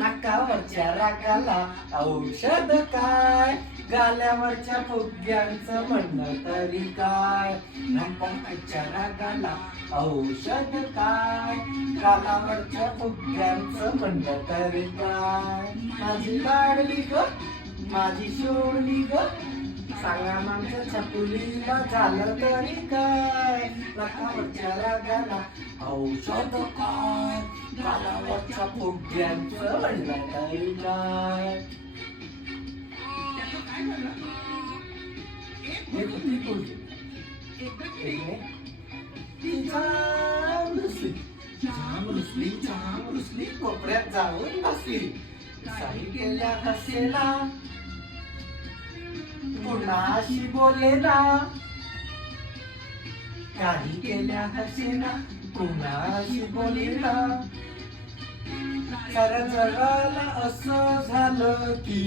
नाकावरच्या रागाला औषध काय, गाल्यावरच्या फुग्यांचं म्हणणं तरी काय. नाकावरच्या रागाला औषध काय, गालावरच्या फुग्यांचं म्हणणं तरी काय. माझी लाडली ग, माझी शोभली ग, सांगा आमच्या छकुलीला झालं तरी काय. नाकावरच्या रागाला औषध काय, गालावरच्या फुग्यांचं म्हणणं तरी काय. रुसली कोपऱ्यात जाऊन बसली. साई गेल्या हसेना, कुणाशी बोलेना, काही केल्या हसेना, कुणाशी बोलेना. साऱ्या जगाला असं झालं की,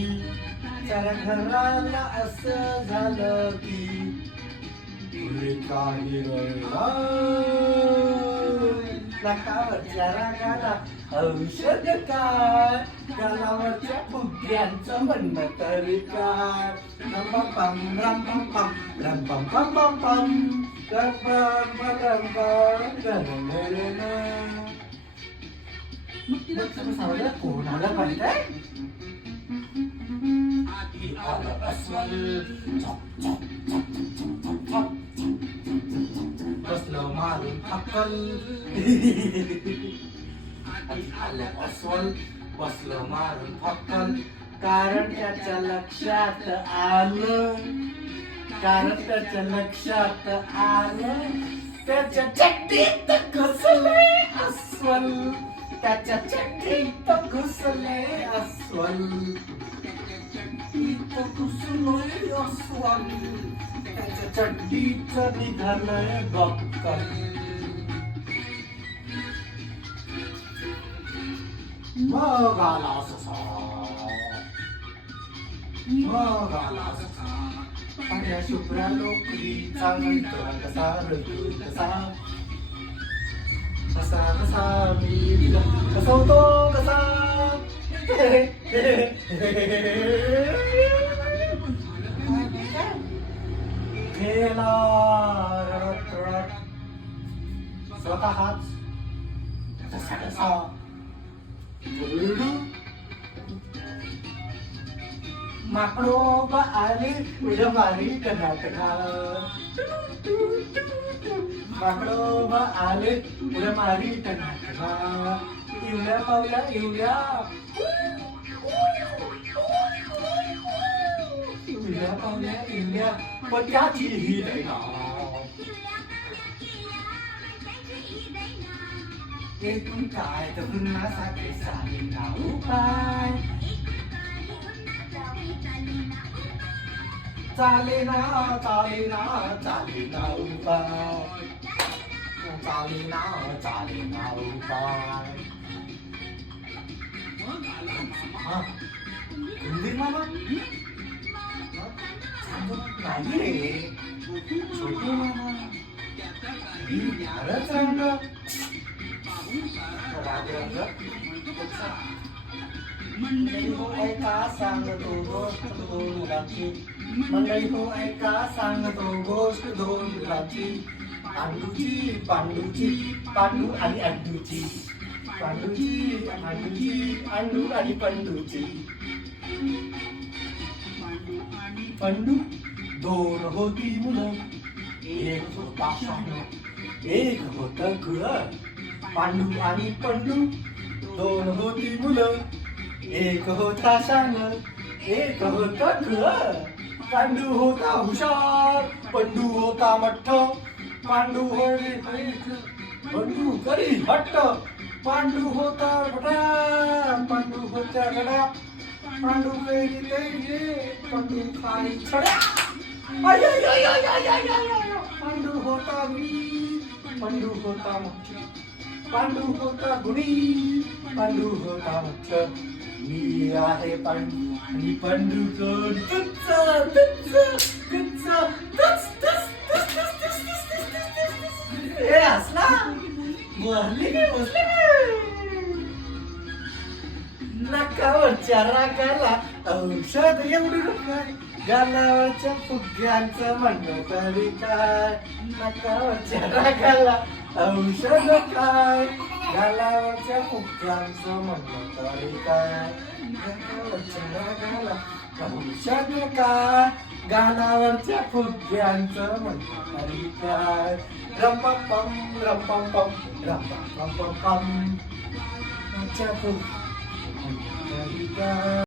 साऱ्या घराला असं झालं की, पुढे काही राहिला. नाकावरच्या रागाला औषध काय, गालावरच्या फुग्यांचं म्हणणं तरी काय. रम पम रम पम पम रम पम पम पम पम रम पम रम पम रम. कोणाला पाहिजे बसलं मारून थकल. अस्वल बसलं मारून थकल, कारण त्याच्या लक्षात आलं, कारण त्याच्या लक्षात आलं, त्याच्या चड्डीत घुसले अस्वल, त्याच्या चड्डीत घुसले अस्वल, घुसले अस्वल, त्याच्या चड्डीच निघालंय बक्कल. मग आला ससा, मग आला ससा, पांढऱ्या शुभ्रा लोकरीचा मित्र कसा रडतो कसा, कसा कसा मी कसा होतो कसा. गेला रडत रडत स्वतःच कसा कसा. माकडोबा आली उड्या मारी टनाटना, माकडोबा आले उड्या मारी टनाटना. इवल्या पावल्या इवल्या, इवल्या पावल्या इवल्या, पण त्याची ही दैना. एकूण काय तर पुन्हासाठी सालीना उपाय, चालेना चालेना चालेना उपाय, चालेना चालेना उपाय. कुंदीर मामा नाही रे, छोटे मामा मी यारच रंग. मंडळी हो ऐका सांगतो गोष्ट दोन मुलाची, मंडळी हो ऐका सांगतो गोष्ट दोन मुलाची. पांडूची पांडूची, पांडू आणि अंडूची, पांडूची अंडूची, अंडू आणि पंडूची. पंडू दोन होती मुलं, एक होता शहाणा, एक होतं खुळं. पांडू आणि पंडू दोन होती मुलं, एक होता शहाणा, एक होता खुळं. पांडू होता हुशार, पंडू होता मठ्ठ. पांडू पंडू करी हट्ट, पांडू होता गड्या, पांडू होत्या गड्या. पांडू पंडू खाई छड्या. पांडू होता गुणी, पांडू होता मुख्य, पांडू होता गुणी, पांडू होता मुख्य. मी आहे पांडू आणि पंडू कोण तुच्च तुच्च तुच्च तुच तुच तुच तुच तुच. हे असला बसली काय बसली काय. नाकावरच्या रागाला औषध एवढं काय, गालावरच्या फुग्यांचं म्हणणं तरी काय, नाकावरच्या रागाला औषध काय, गालावरच्या फुग्यांचं म्हणणं तरी काय, नाकावरच्या रागाला औषध काय, गालावरच्या फुग्यांचं म्हणणं तरी काय. रंपम रंपम रंपम रंपम